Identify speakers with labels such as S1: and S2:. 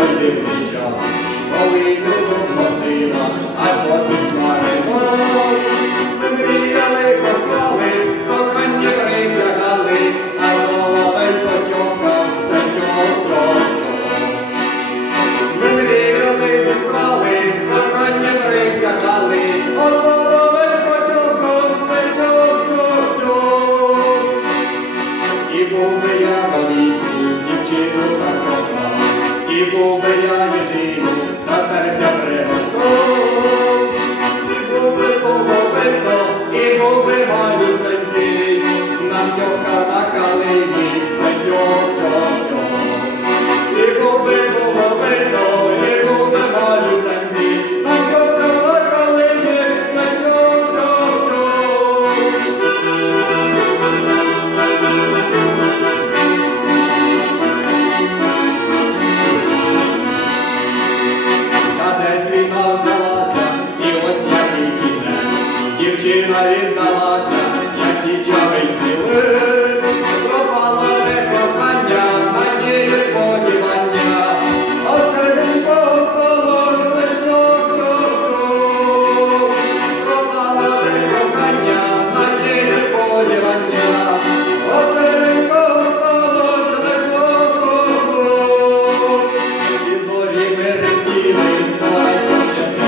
S1: дивний час, коли кругом носила, аж попід хмари нос. Мріяли, кохали, кохання присягали, а соловейко тьока все тьох-тьох-тьох. Ми мріяли, зібрали, кохання присягали, а соловейко тьока все тьох-тьох-тьох. І був я і був би на серця приготов. Україна віддалася, як січовий стріли, пропала кохання, на ній сподівання, а серденько стало лично кров, пропала кохання, на ній сподівання, а і зорі переділи, та й пощадка.